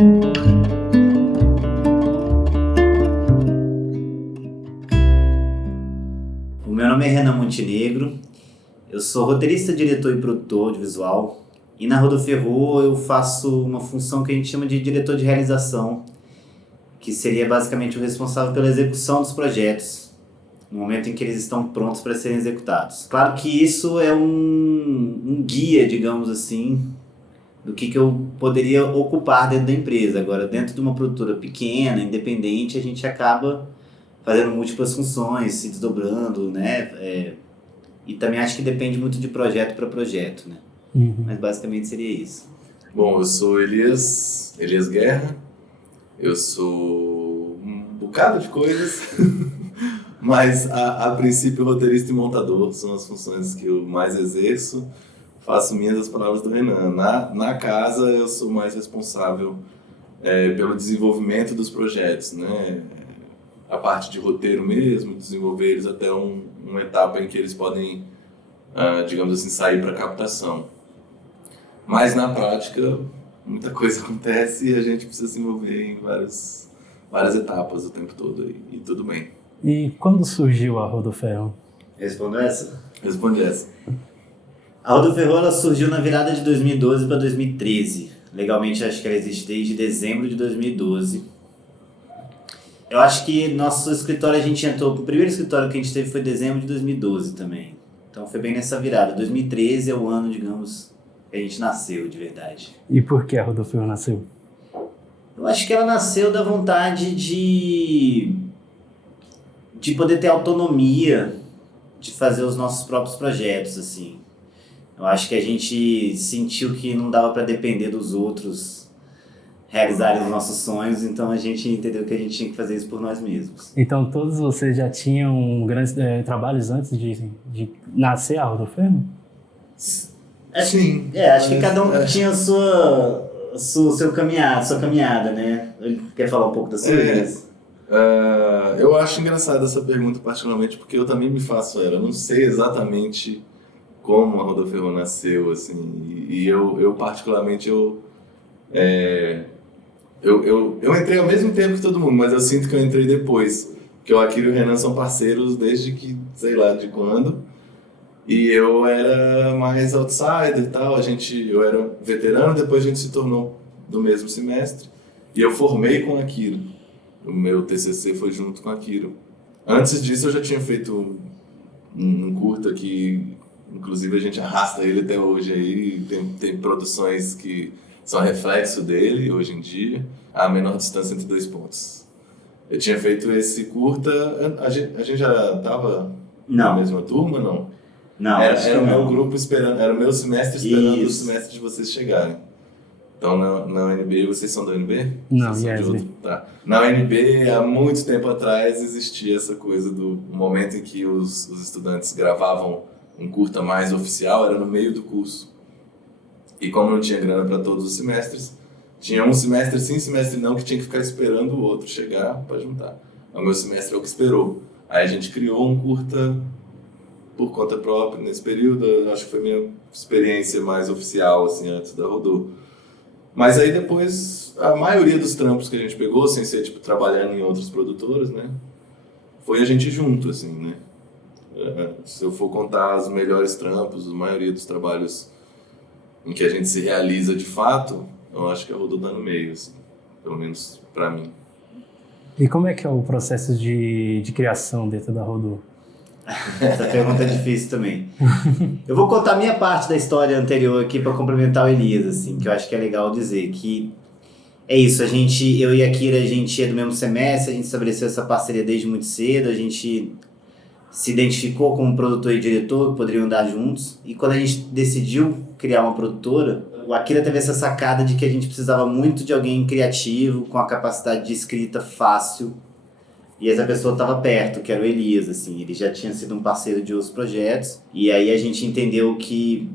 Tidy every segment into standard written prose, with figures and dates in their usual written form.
O meu nome é Renan Montenegro, eu sou roteirista, diretor e produtor audiovisual, e na Rodo Ferro eu faço uma função que a gente chama de diretor de realização, que seria basicamente o responsável pela execução dos projetos, no momento em que eles estão prontos para serem executados. Claro que isso é um guia, digamos assim, do que eu poderia ocupar dentro da empresa. Agora, dentro de uma produtora pequena, independente, a gente acaba fazendo múltiplas funções, se desdobrando, né? E também acho que depende muito de projeto para projeto, né? Mas basicamente seria isso. Bom, eu sou Elias Guerra, eu sou um bocado de coisas, mas a princípio roteirista e montador são as funções que eu mais exerço. Faço minhas as palavras do Renan. Na casa eu sou mais responsável pelo desenvolvimento dos projetos, né? A parte de roteiro mesmo, desenvolver eles até uma etapa em que eles podem, digamos assim, sair para captação. Mas na prática, muita coisa acontece e a gente precisa se envolver em várias etapas o tempo todo e tudo bem. E quando surgiu a Rodo Ferro? Respondo essa? Responde essa. A Rodo Ferro ela surgiu na virada de 2012 para 2013. Legalmente acho que ela existe desde dezembro de 2012. Eu acho que nosso escritório a gente entrou, o primeiro escritório que a gente teve foi em dezembro de 2012 também. Então foi bem nessa virada. 2013 é o ano, digamos, que a gente nasceu de verdade. E por que a Rodo Ferro nasceu? Eu acho que ela nasceu da vontade de poder ter autonomia de fazer os nossos próprios projetos, assim. Eu acho que a gente sentiu que não dava para depender dos outros realizarem os nossos sonhos, então a gente entendeu que a gente tinha que fazer isso por nós mesmos. Então todos vocês já tinham grandes trabalhos antes de nascer a Rodo Ferro? Sim. Acho que cada um tinha sua caminhada, né? Quer falar um pouco da sua? Eu acho engraçada essa pergunta, particularmente porque eu também me faço ela. Eu não sei exatamente como a Rodo Ferro nasceu, assim, e eu particularmente, eu entrei ao mesmo tempo que todo mundo, mas eu sinto que eu entrei depois, porque o Akira e o Renan são parceiros desde que, sei lá de quando, e eu era mais outsider e tal, eu era veterano, depois a gente se tornou do mesmo semestre, e eu formei com o Akira. O meu TCC foi junto com o Akira. Antes disso eu já tinha feito um curta que, inclusive, a gente arrasta ele até hoje aí, tem produções que são reflexo dele hoje em dia, a menor distância entre dois pontos. Eu tinha feito esse curta, a gente já estava na mesma turma, não? Não, era o meu grupo esperando, era o meu semestre esperando o semestre de vocês chegarem. Então na UNB, vocês são da UNB? Não, Tá. Na UNB, há muito tempo atrás, existia essa coisa do momento em que os estudantes gravavam um curta mais oficial, era no meio do curso. E como não tinha grana para todos os semestres, tinha um semestre sim, semestre não, que tinha que ficar esperando o outro chegar para juntar. O meu semestre é o que esperou. Aí a gente criou um curta por conta própria nesse período. Acho que foi a minha experiência mais oficial, assim, antes da Rodô. Mas aí depois, a maioria dos trampos que a gente pegou, sem ser, tipo, trabalhando em outras produtoras, né, foi a gente junto, assim, né. Se eu for contar os melhores trampos, a maioria dos trabalhos em que a gente se realiza de fato, eu acho que a Rodô tá no meio, assim, pelo menos pra mim. E como é que é o processo de criação dentro da Rodô? Essa pergunta é difícil também. Eu vou contar a minha parte da história anterior aqui para complementar o Elias, assim, que eu acho que é legal dizer que é isso, eu e a Akira, a gente é do mesmo semestre, a gente estabeleceu essa parceria desde muito cedo, a gente se identificou como produtor e diretor que poderiam andar juntos, e quando a gente decidiu criar uma produtora, o Akira teve essa sacada de que a gente precisava muito de alguém criativo, com a capacidade de escrita fácil, e essa pessoa estava perto, que era o Elias, assim, ele já tinha sido um parceiro de outros projetos, e aí a gente entendeu que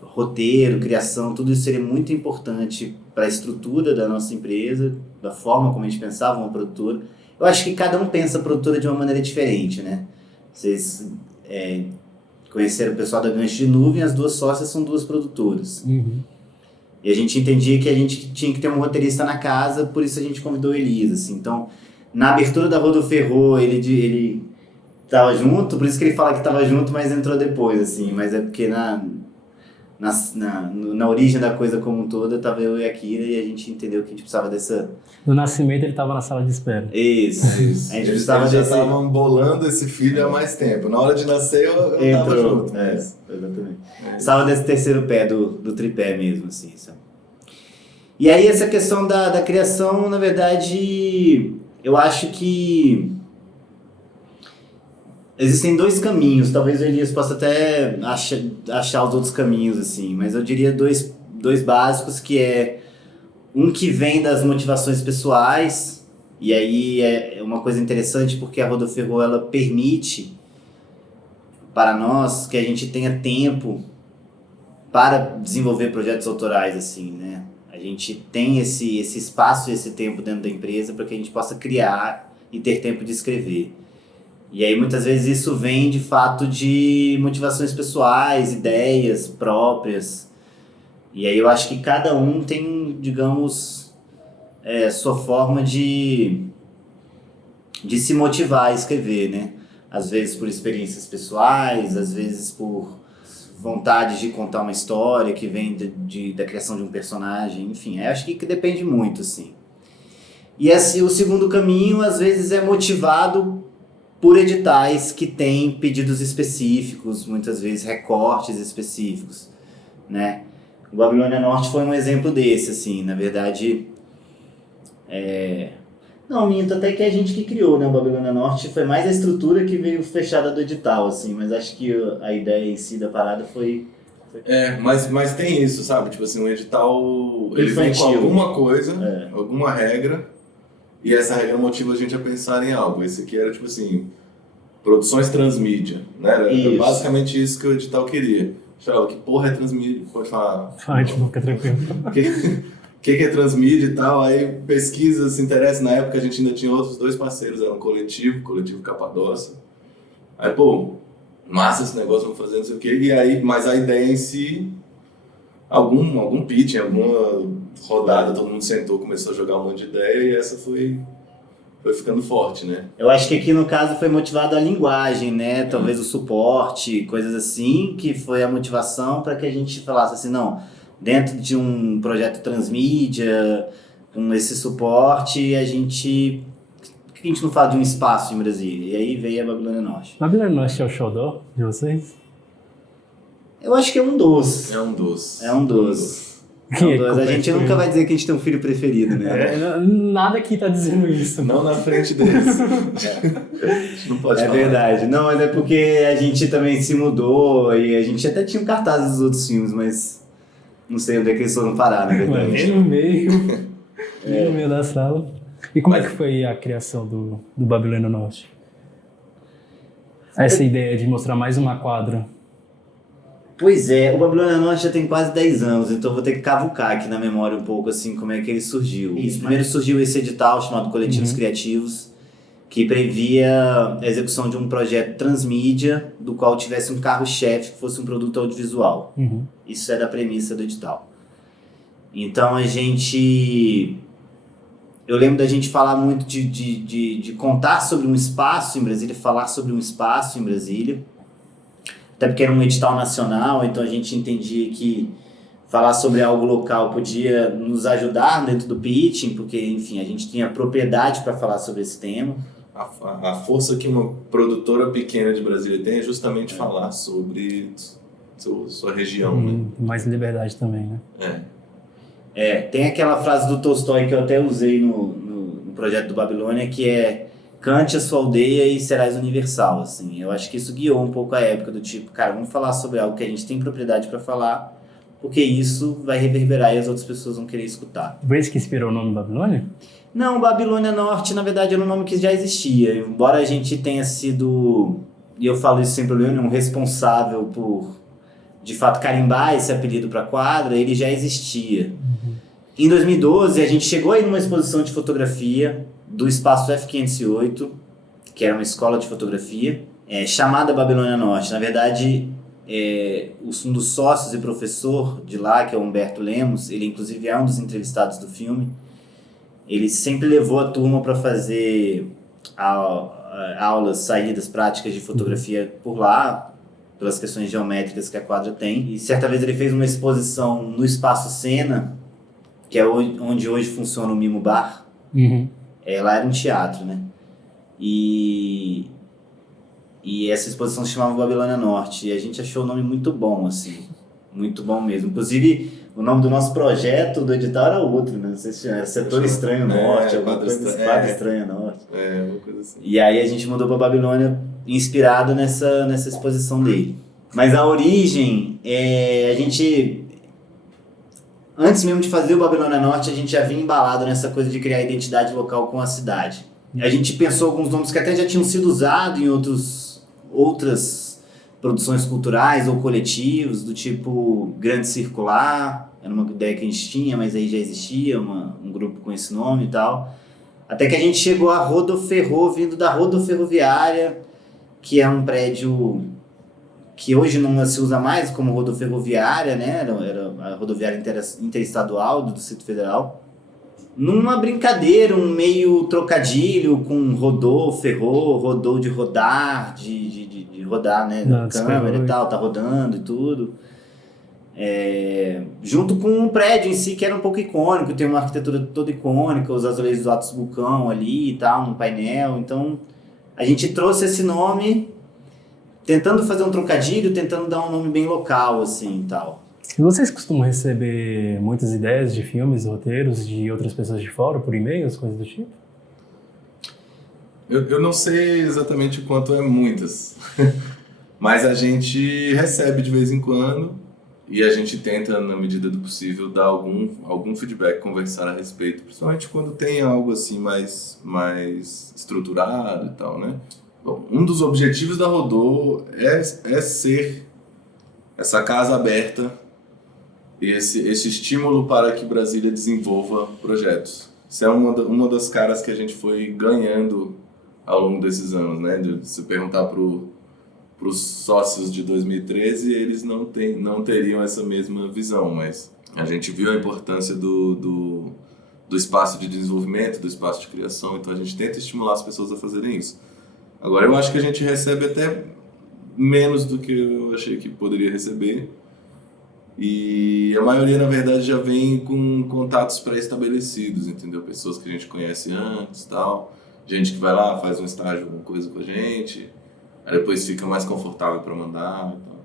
roteiro, criação, tudo isso seria muito importante para a estrutura da nossa empresa, da forma como a gente pensava uma produtora. Eu acho que cada um pensa a produtora de uma maneira diferente, né? Vocês conheceram o pessoal da Gancho de Nuvem, as duas sócias são duas produtoras. Uhum. E a gente entendia que a gente tinha que ter um roteirista na casa, por isso a gente convidou o Elias, assim. Então, na abertura da Rodo Ferrou, ele tava junto, por isso que ele fala que tava junto, mas entrou depois, assim. Mas é porque na origem da coisa como um todo, tava eu e a Kira, e a gente entendeu que a gente precisava dessa... No nascimento ele estava na sala de espera. Isso. A gente Eles precisava já desse... estavam bolando esse filho há mais tempo. Na hora de nascer eu tava junto. Mas... exatamente. Precisava desse terceiro pé do tripé mesmo, assim, sabe? E aí essa questão da criação, na verdade, eu acho que existem dois caminhos. Talvez o Elias possa até achar os outros caminhos, assim, mas eu diria dois básicos, que é um que vem das motivações pessoais, e aí é uma coisa interessante porque a Rodo Ferrou, ela permite para nós que a gente tenha tempo para desenvolver projetos autorais, assim, né? A gente tem esse espaço e esse tempo dentro da empresa para que a gente possa criar e ter tempo de escrever. E aí muitas vezes isso vem de fato de motivações pessoais, ideias próprias. E aí eu acho que cada um tem, digamos, sua forma de se motivar a escrever, né? Às vezes por experiências pessoais, às vezes por vontade de contar uma história que vem da criação de um personagem, enfim, eu acho que depende muito, assim. E assim, o segundo caminho, às vezes, é motivado por editais que têm pedidos específicos, muitas vezes recortes específicos, né? O Babilônia Norte foi um exemplo desse, assim, na verdade... Não, minto, até que é a gente que criou, né, o Babilônia Norte, foi mais a estrutura que veio fechada do edital, assim, mas acho que a ideia em si da parada foi... Mas tem isso, sabe? Tipo assim, um edital, ele vem com Infantil. alguma coisa, alguma regra, e essa regra motiva a gente a pensar em algo. Esse aqui era, tipo assim, produções transmídia, né? Era basicamente isso que o edital queria. Charles, que porra é transmídia? Pode falar. Vai, tipo, fica tranquilo. O que é transmídia e tal, aí pesquisa, se interessa. Na época a gente ainda tinha outros dois parceiros, era um coletivo Capadócia. Aí, pô, massa esse negócio, vamos fazer não sei o quê. E aí, mas a ideia em si, algum pitch, alguma rodada, todo mundo sentou, começou a jogar um monte de ideia e essa foi ficando forte, né? Eu acho que aqui no caso foi motivado a linguagem, né? Talvez o suporte, coisas assim, que foi a motivação para que a gente falasse assim, não, dentro de um projeto transmídia, com esse suporte, a gente... Por que a gente não fala de um espaço em Brasília? E aí veio a Babilônia Norte. Babilônia Norte é o xodó de vocês? Eu acho que é um dos. É um dos. É um dos. A gente nunca vai dizer que a gente tem um filho preferido, né? Nada aqui tá dizendo isso. Não na frente deles. A gente não pode falar. É verdade. Não, mas é porque a gente também se mudou e a gente até tinha um cartaz dos outros filmes, mas não sei onde é que eles foram parar, na verdade. Bem no meio. Bem no meio da sala. E como é que foi a criação do Babilônia Norte? Essa ideia de mostrar mais uma quadra. Pois é, o Babilônia Norte já tem quase 10 anos, então eu vou ter que cavucar aqui na memória um pouco, assim, como é que ele surgiu. Primeiro surgiu esse edital chamado Coletivos Criativos, que previa a execução de um projeto transmídia, do qual tivesse um carro-chefe que fosse um produto audiovisual. Isso é da premissa do edital. Então eu lembro da gente falar muito de contar sobre um espaço em Brasília, falar sobre um espaço em Brasília, até porque era um edital nacional, então a gente entendia que falar sobre algo local podia nos ajudar dentro do pitching, porque, enfim, a gente tinha propriedade para falar sobre esse tema. A força que uma produtora pequena de Brasília tem é justamente falar sobre sua região, né? Mais liberdade também, né? Tem aquela frase do Tolstói que eu até usei no projeto do Babilônia, que é: cante a sua aldeia e serás universal, assim. Eu acho que isso guiou um pouco a época do tipo, cara, vamos falar sobre algo que a gente tem propriedade para falar, porque isso vai reverberar e as outras pessoas vão querer escutar. Foi isso que inspirou o nome Babilônia? Não, Babilônia Norte, na verdade, era um nome que já existia. Embora a gente tenha sido, e eu falo isso sem problema, um responsável por, de fato, carimbar esse apelido para a quadra, ele já existia. Em 2012, a gente chegou aí numa exposição de fotografia do Espaço F508, que era uma escola de fotografia, chamada Babilônia Norte. Na verdade, um dos sócios e professor de lá, que é o Humberto Lemos, ele inclusive é um dos entrevistados do filme, ele sempre levou a turma para fazer aulas, saídas práticas de fotografia por lá, pelas questões geométricas que a quadra tem. E certa vez ele fez uma exposição no Espaço Sena, que é onde hoje funciona o Mimo Bar. Lá era um teatro, né? E essa exposição se chamava Babilônia Norte, e a gente achou o nome muito bom, assim, muito bom mesmo. Inclusive, o nome do nosso projeto, do edital, era outro, né? Não sei se era Setor Estranho Norte, alguma coisa assim, Quadro Estranho Norte. Uma coisa assim. E aí a gente mudou para Babilônia, inspirado nessa exposição dele. Mas a origem, a gente... Antes mesmo de fazer o Babilônia Norte, a gente já vinha embalado nessa coisa de criar identidade local com a cidade. A gente pensou alguns nomes que até já tinham sido usados em outras produções culturais ou coletivos, do tipo Grande Circular, era uma ideia que a gente tinha, mas aí já existia um grupo com esse nome e tal. Até que a gente chegou a Rodoferro, vindo da Rodoferroviária, que é um prédio que hoje não se usa mais como rodoferroviária, né? Era a rodoviária interestadual do Distrito Federal. Numa brincadeira, um meio trocadilho com rodou de rodar, de rodar, né? Da câmera e tal, tá rodando e tudo. Junto com um prédio em si que era um pouco icônico, tem uma arquitetura toda icônica, os azulejos do Atos Vulcão ali e tal, no painel. Então, a gente trouxe esse nome, tentando fazer um trocadilho, tentando dar um nome bem local, assim, e tal. E vocês costumam receber muitas ideias de filmes, roteiros de outras pessoas de fora, por e-mails, coisas do tipo? Eu não sei exatamente quanto é muitas, mas a gente recebe de vez em quando e a gente tenta, na medida do possível, dar algum feedback, conversar a respeito, principalmente quando tem algo assim mais estruturado e tal, né? Bom, um dos objetivos da Rodô é ser essa casa aberta, esse estímulo para que Brasília desenvolva projetos. Isso é uma das caras que a gente foi ganhando ao longo desses anos, né? De se perguntar para os sócios de 2013, eles não teriam essa mesma visão, mas a gente viu a importância do espaço de desenvolvimento, do espaço de criação, então a gente tenta estimular as pessoas a fazerem isso. Agora, eu acho que a gente recebe até menos do que eu achei que poderia receber. E a maioria, na verdade, já vem com contatos pré-estabelecidos, entendeu? Pessoas que a gente conhece antes e tal. Gente que vai lá, faz um estágio, alguma coisa com a gente. Aí depois fica mais confortável para mandar. Então,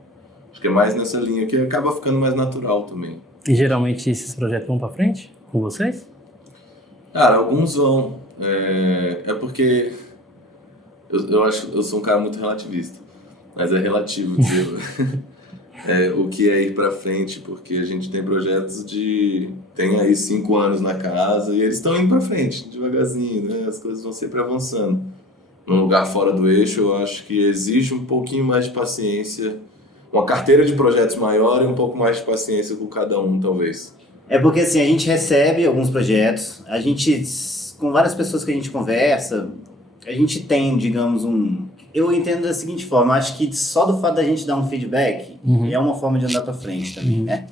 acho que é mais nessa linha que acaba ficando mais natural também. E geralmente esses projetos vão para frente com vocês? Cara, alguns vão. É porque eu acho que eu sou um cara muito relativista. Mas é relativo dizer o que é ir pra frente, porque a gente tem projetos tem aí 5 anos na casa e eles estão indo pra frente, devagarzinho, né? As coisas vão sempre avançando. Num lugar fora do eixo, eu acho que exige um pouquinho mais de paciência, uma carteira de projetos maior e um pouco mais de paciência com cada um, talvez. É porque assim, a gente recebe alguns projetos, com várias pessoas que a gente conversa, a gente tem, digamos, eu entendo da seguinte forma, acho que só do fato da gente dar um feedback é uma forma de andar para frente também, né?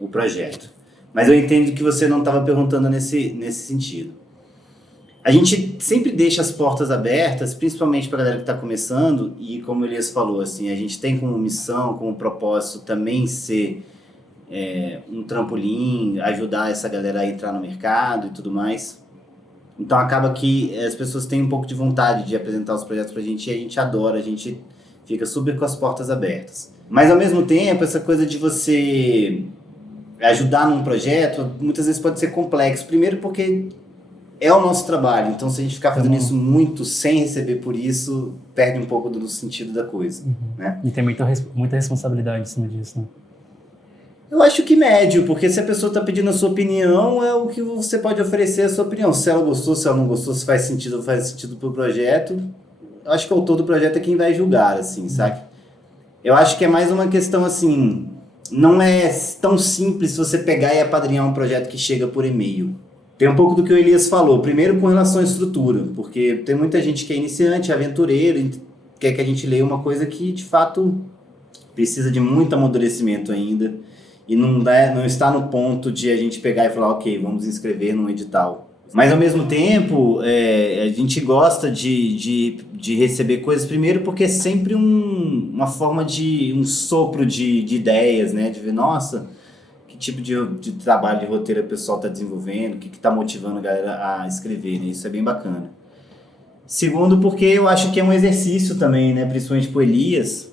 O projeto. Mas eu entendo que você não estava perguntando nesse sentido. A gente sempre deixa as portas abertas, principalmente para a galera que está começando, e como o Elias falou, assim, a gente tem como missão, como propósito também ser um trampolim, ajudar essa galera a entrar no mercado e tudo mais. Então acaba que as pessoas têm um pouco de vontade de apresentar os projetos pra gente e a gente adora, a gente fica super com as portas abertas. Mas ao mesmo tempo, essa coisa de você ajudar num projeto, muitas vezes pode ser complexo. Primeiro porque é o nosso trabalho, então se a gente ficar fazendo isso muito sem receber por isso, perde um pouco do sentido da coisa. Né? E tem muita responsabilidade em cima disso, né? Eu acho que médio, porque se a pessoa está pedindo a sua opinião, é o que você pode oferecer a sua opinião. Se ela gostou, se ela não gostou, se faz sentido ou não faz sentido pro projeto, eu acho que o autor do projeto é quem vai julgar, assim, sabe? Eu acho que é mais uma questão, assim, não é tão simples você pegar e apadrinhar um projeto que chega por e-mail. Tem um pouco do que o Elias falou, primeiro com relação à estrutura, porque tem muita gente que é iniciante, aventureiro, e quer que a gente leia uma coisa que, de fato, precisa de muito amadurecimento ainda e não está no ponto de a gente pegar e falar, ok, vamos inscrever num edital. Mas ao mesmo tempo, a gente gosta de receber coisas, primeiro porque é sempre uma forma um sopro de ideias, né? De ver, nossa, que tipo de trabalho de roteiro o pessoal está desenvolvendo, o que está motivando a galera a escrever, né? Isso é bem bacana. Segundo, porque eu acho que é um exercício também, né? Principalmente pro Elias,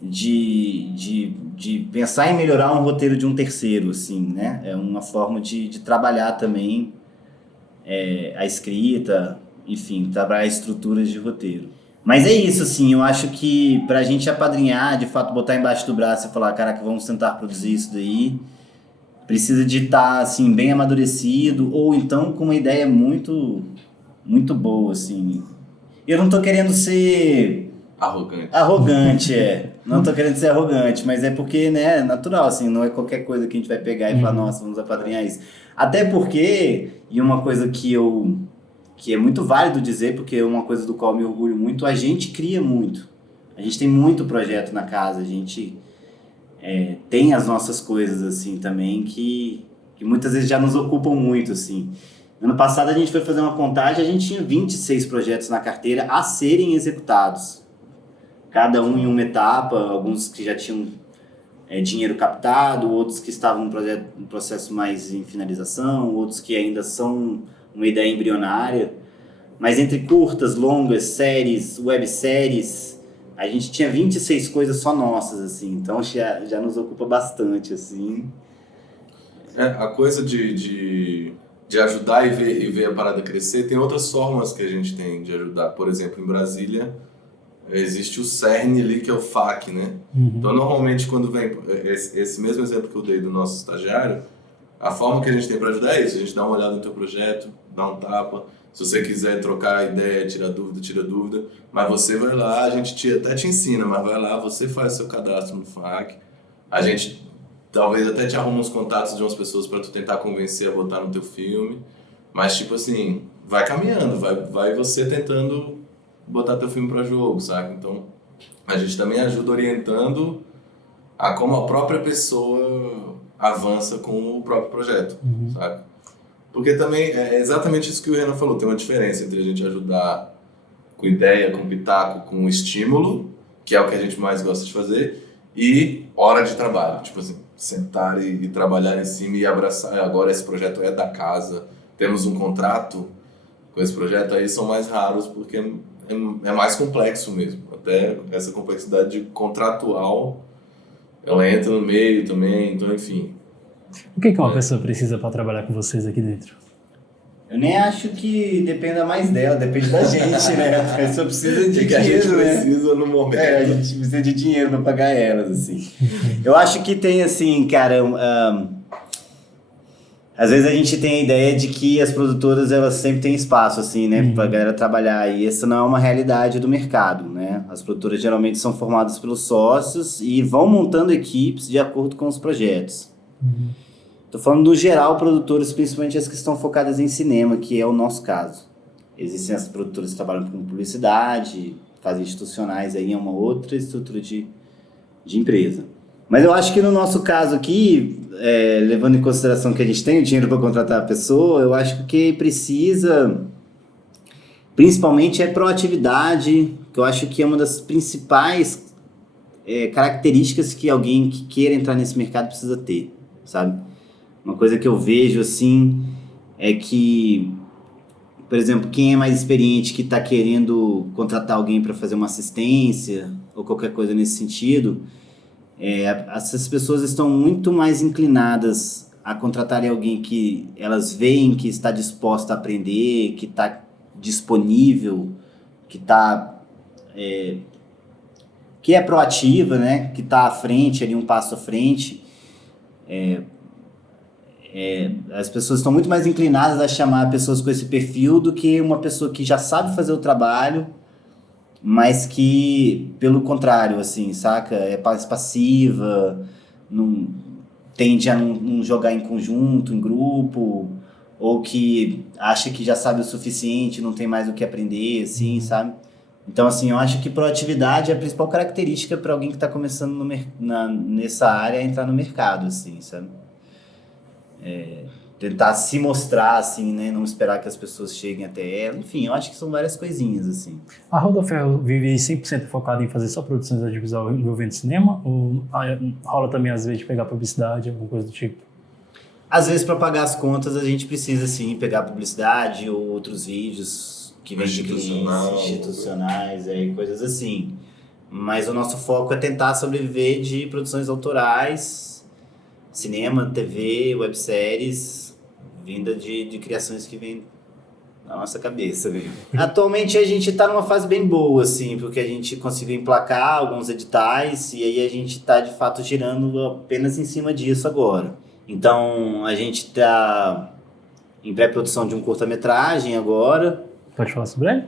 de pensar em melhorar um roteiro de um terceiro, assim, né? É uma forma de trabalhar também a escrita, enfim, trabalhar estruturas de roteiro. Mas é isso, assim, eu acho que pra gente apadrinhar, de fato, botar embaixo do braço e falar, caraca, vamos tentar produzir isso daí, precisa de estar, assim, bem amadurecido, ou então com uma ideia muito, muito boa, assim. Eu não tô querendo ser... Arrogante, Não tô querendo ser arrogante, mas é porque, né, natural, assim, não é qualquer coisa que a gente vai pegar e falar, nossa, vamos apadrinhar isso. Até porque, e uma coisa que é muito válido dizer, porque é uma coisa do qual eu me orgulho muito, a gente cria muito. A gente tem muito projeto na casa, a gente tem as nossas coisas, assim, também, que muitas vezes já nos ocupam muito, assim. Ano passado a gente foi fazer uma contagem, a gente tinha 26 projetos na carteira a serem executados. Cada um em uma etapa, alguns que já tinham dinheiro captado, outros que estavam no processo mais em finalização, outros que ainda são uma ideia embrionária. Mas entre curtas, longas, séries, webséries, a gente tinha 26 coisas só nossas, assim, então já nos ocupa bastante, assim. A coisa de ajudar e ver a parada crescer, tem outras formas que a gente tem de ajudar. Por exemplo, em Brasília, existe o CERN ali, que é o FAC, né? Então, normalmente, quando vem esse mesmo exemplo que eu dei do nosso estagiário, a forma que a gente tem para ajudar é isso. A gente dá uma olhada no teu projeto, dá um tapa. Se você quiser trocar ideia, tira dúvida. Mas você vai lá, a gente até te ensina, mas vai lá, você faz seu cadastro no FAC. A gente talvez até te arruma uns contatos de umas pessoas para tu tentar convencer a botar no teu filme. Mas, tipo assim, vai caminhando, vai você tentando botar teu filme para jogo, sabe? Então, a gente também ajuda orientando a como a própria pessoa avança com o próprio projeto, sabe? Porque também é exatamente isso que o Renan falou, tem uma diferença entre a gente ajudar com ideia, com pitaco, com estímulo, que é o que a gente mais gosta de fazer, e hora de trabalho, tipo assim, sentar e trabalhar em cima e abraçar, agora esse projeto é da casa, temos um contrato com esse projeto, aí são mais raros porque é mais complexo mesmo. Até essa complexidade contratual, ela entra no meio também, então enfim. O que uma pessoa precisa para trabalhar com vocês aqui dentro? Eu nem acho que dependa mais dela, depende da gente, né? A pessoa precisa de que a gente dinheiro, né? precisa no momento. A gente precisa de dinheiro para pagar elas, assim. Eu acho que tem, assim, cara... às vezes a gente tem a ideia de que as produtoras, elas sempre têm espaço, assim, né? Pra galera trabalhar. E essa não é uma realidade do mercado, né? As produtoras geralmente são formadas pelos sócios e vão montando equipes de acordo com os projetos. Tô falando do geral, produtoras, principalmente as que estão focadas em cinema, que é o nosso caso. Existem as produtoras que trabalham com publicidade, fazem institucionais, aí é uma outra estrutura de empresa. Mas eu acho que no nosso caso aqui, levando em consideração que a gente tem o dinheiro para contratar a pessoa, eu acho que o que precisa, principalmente, é proatividade, que eu acho que é uma das principais características que alguém que queira entrar nesse mercado precisa ter, sabe? Uma coisa que eu vejo, assim, é que, por exemplo, quem é mais experiente que está querendo contratar alguém para fazer uma assistência ou qualquer coisa nesse sentido, essas pessoas estão muito mais inclinadas a contratarem alguém que elas veem que está disposta a aprender, que está disponível, que é proativa, né? Que está à frente, ali um passo à frente. As pessoas estão muito mais inclinadas a chamar pessoas com esse perfil do que uma pessoa que já sabe fazer o trabalho, mas que, pelo contrário, assim, saca? É mais passiva, tende a não jogar em conjunto, em grupo, ou que acha que já sabe o suficiente, não tem mais o que aprender, assim, sabe? Então, assim, eu acho que proatividade é a principal característica para alguém que está começando nessa área a entrar no mercado, assim, sabe? Tentar se mostrar, assim, né? Não esperar que as pessoas cheguem até ela. Enfim, eu acho que são várias coisinhas, assim. A Rodoferro vive 100% focada em fazer só produções audiovisuais envolvendo cinema? Ou rola também, às vezes, de pegar publicidade, alguma coisa do tipo? Às vezes, para pagar as contas, a gente precisa, sim, pegar publicidade ou outros vídeos que vêm de clientes institucionais, coisas assim. Mas o nosso foco é tentar sobreviver de produções autorais, cinema, TV, webséries, vinda de criações que vêm na nossa cabeça, viu? Atualmente a gente tá numa fase bem boa, assim, porque a gente conseguiu emplacar alguns editais e aí a gente tá, de fato, girando apenas em cima disso agora. Então, a gente tá em pré-produção de um curta-metragem agora. Pode falar sobre ele?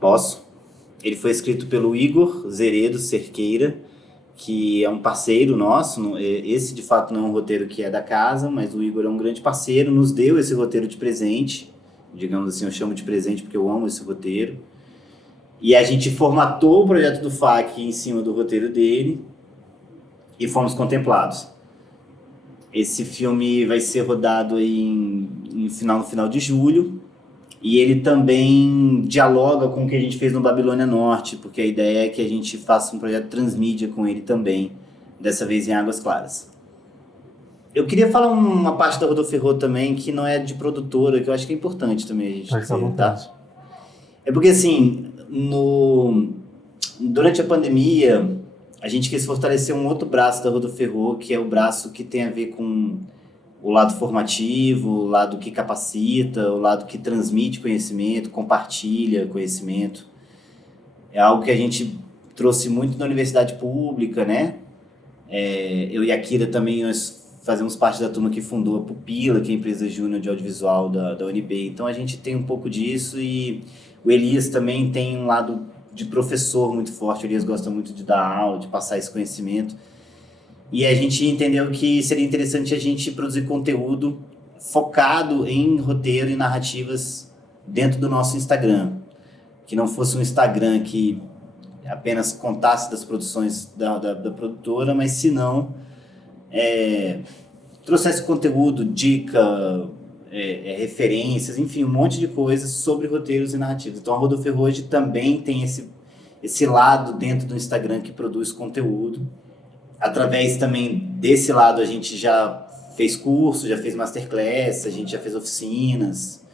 Posso. Ele foi escrito pelo Igor Zeredo Cerqueira, que é um parceiro nosso. Esse, de fato, não é um roteiro que é da casa, mas o Igor é um grande parceiro, nos deu esse roteiro de presente. Digamos assim, eu chamo de presente porque eu amo esse roteiro. E a gente formatou o projeto do FAC em cima do roteiro dele e fomos contemplados. Esse filme vai ser rodado no final de julho. E ele também dialoga com o que a gente fez no Babilônia Norte, porque a ideia é que a gente faça um projeto transmídia com ele também, dessa vez em Águas Claras. Eu queria falar uma parte da Rodoferro também, que não é de produtora, que eu acho que é importante também a gente dizer, tá? É porque, assim, durante a pandemia, a gente quis fortalecer um outro braço da Rodoferro, que é o braço que tem a ver com o lado formativo, o lado que capacita, o lado que transmite conhecimento, compartilha conhecimento. É algo que a gente trouxe muito na universidade pública, né? Eu e a Kira também, nós fazemos parte da turma que fundou a Pupila, que é a empresa júnior de audiovisual da UNB. Então a gente tem um pouco disso e o Elias também tem um lado de professor muito forte. O Elias gosta muito de dar aula, de passar esse conhecimento. E a gente entendeu que seria interessante a gente produzir conteúdo focado em roteiro e narrativas dentro do nosso Instagram. Que não fosse um Instagram que apenas contasse das produções da produtora, mas se não, trouxesse conteúdo, dica, referências, enfim, um monte de coisas sobre roteiros e narrativas. Então a Rodoferro hoje também tem esse lado dentro do Instagram que produz conteúdo. Através também desse lado a gente já fez curso, já fez masterclass, a gente já fez oficinas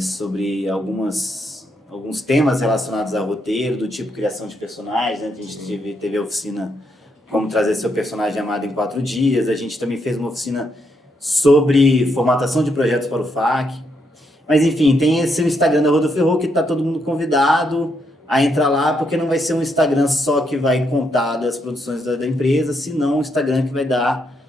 sobre alguns temas relacionados a roteiro, do tipo criação de personagens, né? A gente teve a oficina Como Trazer Seu Personagem Amado em 4 Dias, a gente também fez uma oficina sobre formatação de projetos para o FAC. Mas enfim, tem esse Instagram da Rodoferro que está todo mundo convidado a entrar lá, porque não vai ser um Instagram só que vai contar das produções da empresa, senão um Instagram que vai dar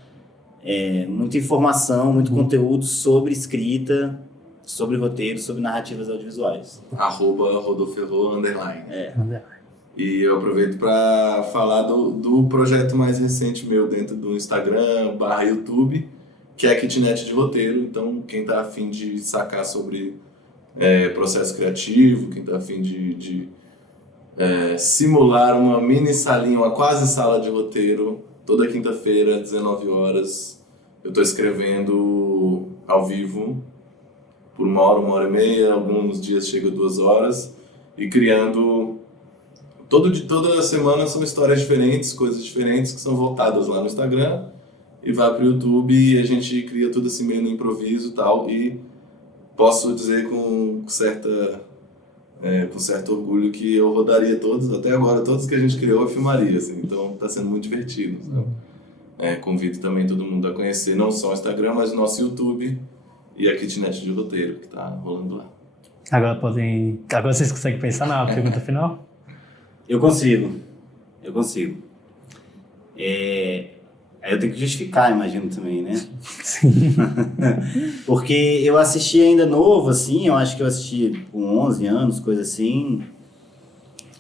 muita informação, muito conteúdo sobre escrita, sobre roteiro, sobre narrativas audiovisuais. @Rodoferro_. E eu aproveito para falar do projeto mais recente meu dentro do Instagram /YouTube, que é a Kitnet de Roteiro. Então, quem está a fim de sacar sobre processo criativo, quem está a fim de simular uma mini salinha, uma quase sala de roteiro, toda quinta-feira, 19 horas, eu estou escrevendo ao vivo por 1 hora e meia, alguns dias chega a 2 horas, e criando... Toda semana são histórias diferentes, coisas diferentes que são voltadas lá no Instagram e vai pro YouTube e a gente cria tudo assim meio no improviso e tal, e posso dizer com certo orgulho que eu rodaria todos, até agora, todos que a gente criou eu filmaria, assim, então tá sendo muito divertido, sabe? Convido também todo mundo a conhecer não só o Instagram, mas o nosso YouTube e a Kitnet de Roteiro, que tá rolando lá. Agora vocês conseguem pensar na pergunta final? Eu consigo. Aí eu tenho que justificar, imagino também, né? Sim. Porque eu assisti ainda novo, assim, eu acho que eu assisti com 11 anos, coisa assim.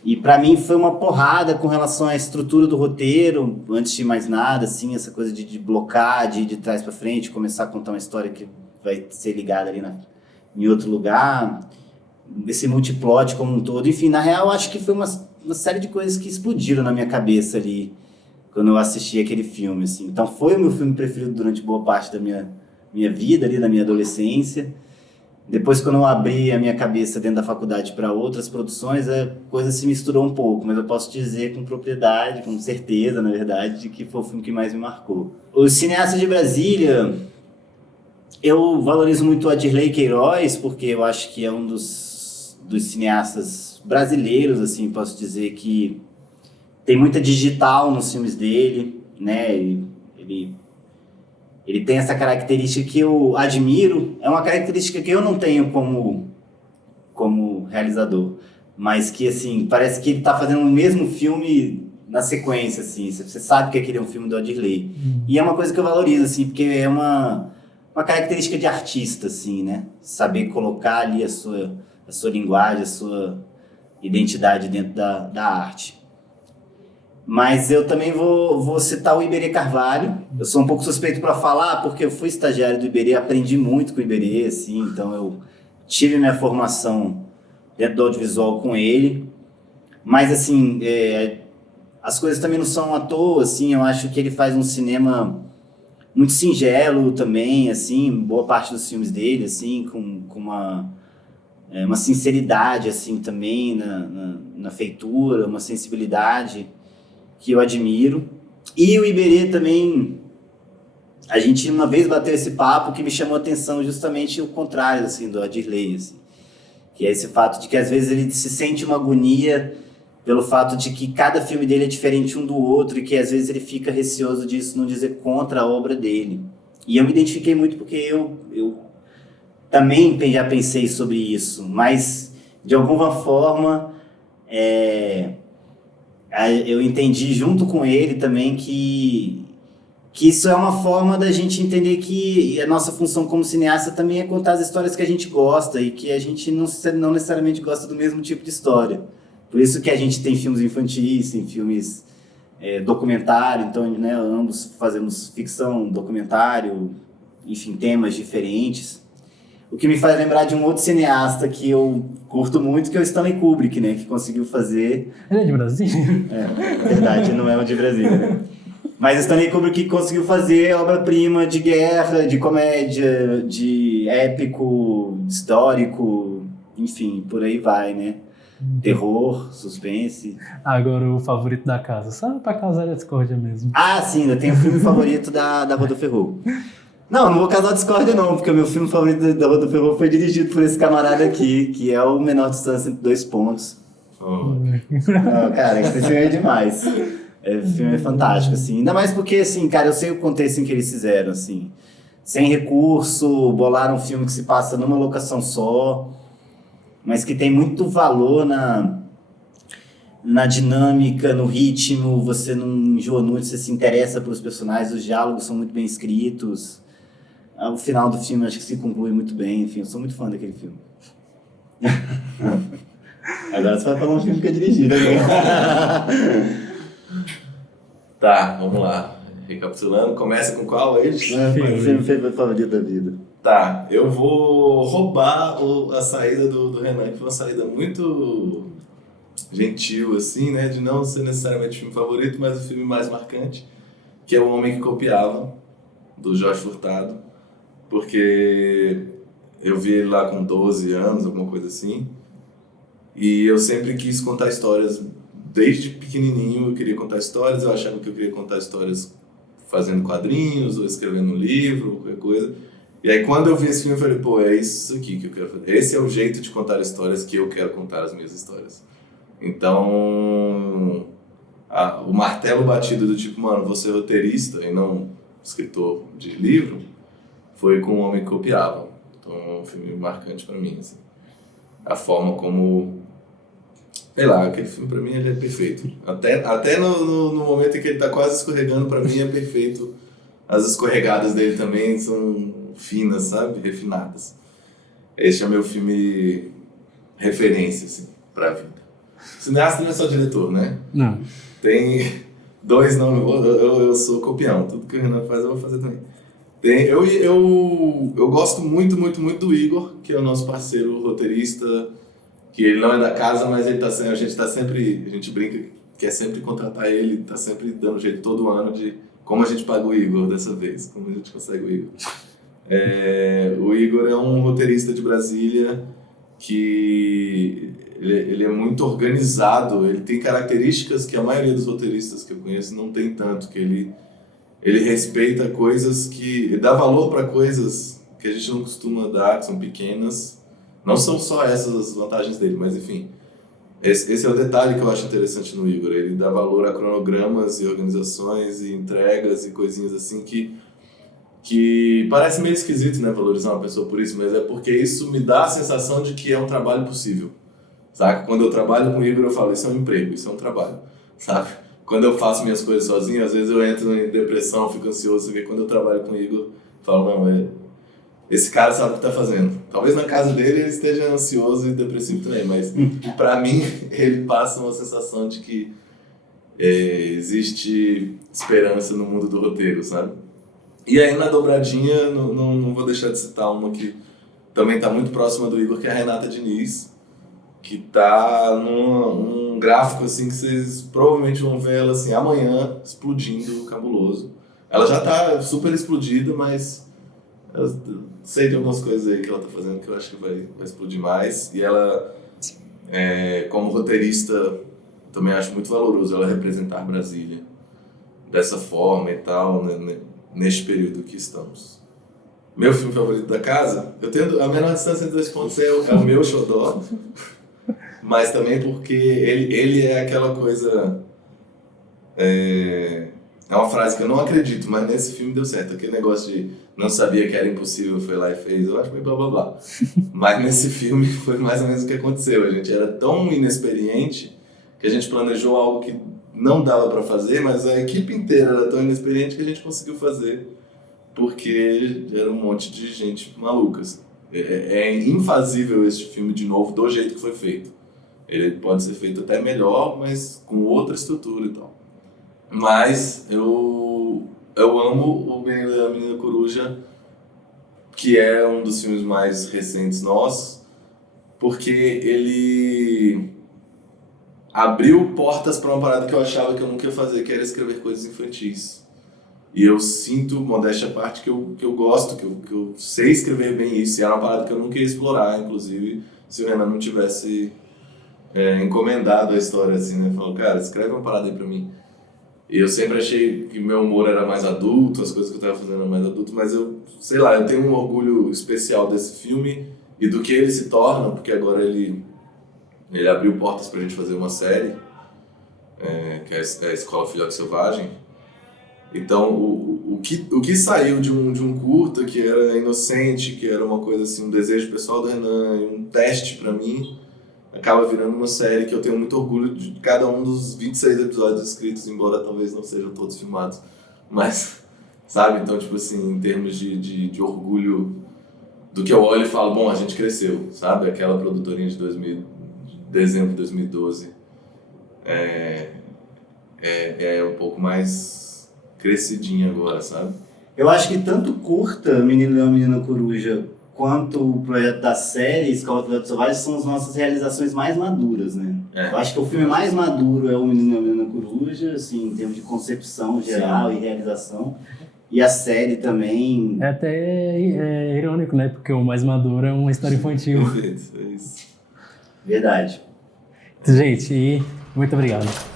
E pra mim foi uma porrada com relação à estrutura do roteiro, antes de mais nada, assim, essa coisa de blocar, de trás pra frente, começar a contar uma história que vai ser ligada ali em outro lugar. esse multiplot como um todo. Enfim, na real, acho que foi uma série de coisas que explodiram na minha cabeça ali quando eu assisti aquele filme, assim. Então foi o meu filme preferido durante boa parte da minha vida ali, da minha adolescência. Depois, quando eu abri a minha cabeça dentro da faculdade para outras produções, a coisa se misturou um pouco, mas eu posso dizer com propriedade, com certeza, na verdade, de que foi o filme que mais me marcou. Os cineastas de Brasília, eu valorizo muito o Adirley Queiroz, porque eu acho que é um dos cineastas brasileiros, assim, posso dizer que tem muita digital nos filmes dele, né? Ele tem essa característica que eu admiro, é uma característica que eu não tenho como realizador, mas que, assim, parece que ele está fazendo o mesmo filme na sequência, assim, você sabe que aquele é um filme do Adirley. E é uma coisa que eu valorizo, assim, porque é uma característica de artista, assim, né? Saber colocar ali a sua linguagem, a sua identidade dentro da arte. Mas eu também vou citar o Iberê Carvalho. Eu sou um pouco suspeito para falar, porque eu fui estagiário do Iberê, aprendi muito com o Iberê, assim, então eu tive minha formação dentro do audiovisual com ele. Mas, assim, as coisas também não são à toa, assim, eu acho que ele faz um cinema muito singelo também, assim, boa parte dos filmes dele, assim, com uma sinceridade, assim, também na feitura, uma sensibilidade que eu admiro. E o Iberê também, a gente uma vez bateu esse papo que me chamou a atenção justamente o contrário, assim, do Adirley, assim, que é esse fato de que às vezes ele se sente uma agonia pelo fato de que cada filme dele é diferente um do outro e que às vezes ele fica receoso disso não dizer contra a obra dele. E eu me identifiquei muito porque eu também já pensei sobre isso, mas de alguma forma eu entendi junto com ele também que isso é uma forma da gente entender que a nossa função como cineasta também é contar as histórias que a gente gosta e que a gente não necessariamente gosta do mesmo tipo de história. Por isso que a gente tem filmes infantis, tem filmes documentário, então, né, ambos fazemos ficção, documentário, enfim, temas diferentes. O que me faz lembrar de um outro cineasta que eu curto muito, que é o Stanley Kubrick, né? Que conseguiu fazer... Ele é de Brasília? Verdade, não é um de Brasília, né? Mas o Stanley Kubrick conseguiu fazer obra-prima de guerra, de comédia, de épico, histórico, enfim, por aí vai, né? Terror, suspense. Agora o favorito da casa, só pra causar a discórdia mesmo. Ah, sim, ainda tem o filme favorito da Rua do Ferro. Não vou causar discórdia não, porque o meu filme favorito da Rua do Ferro foi dirigido por esse camarada aqui, que é o Menor Distância entre Dois Pontos. Não, cara, esse filme é demais. O filme é fantástico, assim. Ainda mais porque, assim, cara, eu sei o contexto em que eles fizeram, assim. Sem recurso, bolaram um filme que se passa numa locação só, mas que tem muito valor na dinâmica, no ritmo, você não enjoa muito, você se interessa pelos personagens, os diálogos são muito bem escritos. O final do filme acho que se conclui muito bem, enfim, eu sou muito fã daquele filme. Agora você vai falar um filme que é dirigido, né? Tá, vamos lá. Recapitulando, começa com qual aí? Filme favorito da vida. Tá, eu vou roubar a saída do Renan, que foi uma saída muito gentil, assim, né? De não ser necessariamente o filme favorito, mas o filme mais marcante, que é O Homem que Copiava, do Jorge Furtado. Porque eu vi ele lá com 12 anos, alguma coisa assim. E eu sempre quis contar histórias, desde pequenininho eu queria contar histórias, eu achava que eu queria contar histórias fazendo quadrinhos ou escrevendo um livro, qualquer coisa. E aí quando eu vi esse filme eu falei, pô, é isso aqui que eu quero fazer. Esse é o jeito de contar histórias que eu quero contar as minhas histórias. Então, o martelo batido do tipo, mano, vou ser roteirista e não escritor de livro, foi com O Homem que Copiava. Então é um filme marcante pra mim, assim. A forma como... Sei lá, aquele filme pra mim ele é perfeito. Até no momento em que ele tá quase escorregando, pra mim é perfeito. As escorregadas dele também são finas, sabe? Refinadas. Este é meu filme referência, assim, pra vida. Cineasta não é só diretor, né? Não. Tem 2 nomes, eu sou copião, tudo que o Renan faz eu vou fazer também. Eu gosto muito, muito, muito do Igor, que é o nosso parceiro roteirista, que ele não é da casa, mas ele a gente brinca que quer sempre contratar ele, tá sempre dando jeito todo ano de como a gente paga o Igor dessa vez, como a gente consegue o Igor. O Igor é um roteirista de Brasília que ele é muito organizado, ele tem características que a maioria dos roteiristas que eu conheço não tem tanto, que ele respeita coisas ele dá valor para coisas que a gente não costuma dar, que são pequenas. Não são só essas as vantagens dele, mas enfim. Esse é o detalhe que eu acho interessante no Igor. Ele dá valor a cronogramas e organizações e entregas e coisinhas assim que parece meio esquisito, né, valorizar uma pessoa por isso, mas é porque isso me dá a sensação de que é um trabalho possível. Sabe? Quando eu trabalho com o Igor, eu falo, isso é um emprego, isso é um trabalho. Sabe? Quando eu faço minhas coisas sozinho, às vezes eu entro em depressão, fico ansioso, porque quando eu trabalho com o Igor, eu falo, não, esse cara sabe o que está fazendo. Talvez na casa dele ele esteja ansioso e depressivo também, mas para mim ele passa uma sensação de que existe esperança no mundo do roteiro, sabe? E aí na dobradinha, não vou deixar de citar uma que também está muito próxima do Igor, que é a Renata Diniz, que tá num gráfico assim que vocês provavelmente vão ver ela assim amanhã explodindo cabuloso. Ela já tá super explodida, mas eu sei de algumas coisas aí que ela tá fazendo que eu acho que vai explodir mais. E ela, como roteirista, também acho muito valoroso ela representar Brasília dessa forma e tal, né, neste período que estamos. Meu filme favorito da casa, eu tenho a menor distância entre 2 pontos, é o meu xodó, mas também porque ele é aquela coisa... É uma frase que eu não acredito, mas nesse filme deu certo. Aquele negócio de não sabia que era impossível, foi lá e fez, eu acho que blá blá blá. Mas nesse filme foi mais ou menos o que aconteceu. A gente era tão inexperiente que a gente planejou algo que não dava para fazer, mas a equipe inteira era tão inexperiente que a gente conseguiu fazer, porque era um monte de gente maluca. É infazível esse filme de novo do jeito que foi feito. Ele pode ser feito até melhor, mas com outra estrutura e tal. Mas eu amo o Menino da Menina Coruja, que é um dos filmes mais recentes nossos, porque ele abriu portas para uma parada que eu achava que eu nunca ia fazer, que era escrever coisas infantis. E eu sinto, modéstia à parte, que eu gosto, que eu sei escrever bem isso. E era uma parada que eu nunca ia explorar, inclusive, se o Renan não tivesse encomendado a história, assim, né? Falou, cara, escreve uma parada aí pra mim. E eu sempre achei que meu humor era mais adulto, as coisas que eu tava fazendo eram mais adulto, mas eu, sei lá, eu tenho um orgulho especial desse filme e do que ele se torna, porque agora ele abriu portas pra gente fazer uma série, que é a Escola Filhote Selvagem. Então, o que saiu de um curta que era inocente, que era uma coisa assim, um desejo pessoal do Renan, um teste pra mim, acaba virando uma série que eu tenho muito orgulho de cada um dos 26 episódios escritos, embora talvez não sejam todos filmados. Mas, sabe? Então, tipo assim, em termos de orgulho do que eu olho e falo, bom, a gente cresceu, sabe? Aquela produtorinha de dezembro de 2012 é um pouco mais crescidinha agora, sabe? Eu acho que tanto curta Menino Leão, Menina Coruja, quanto o projeto da série Escola Filhote Selvagem são as nossas realizações mais maduras, né? Eu acho que o filme mais maduro é o Menino Leão, Menina Coruja, assim, em termos de concepção geral e realização. E a série também... É até irônico, né? Porque o mais maduro é uma história infantil. Perfeito, é isso. Verdade. Gente, muito obrigado.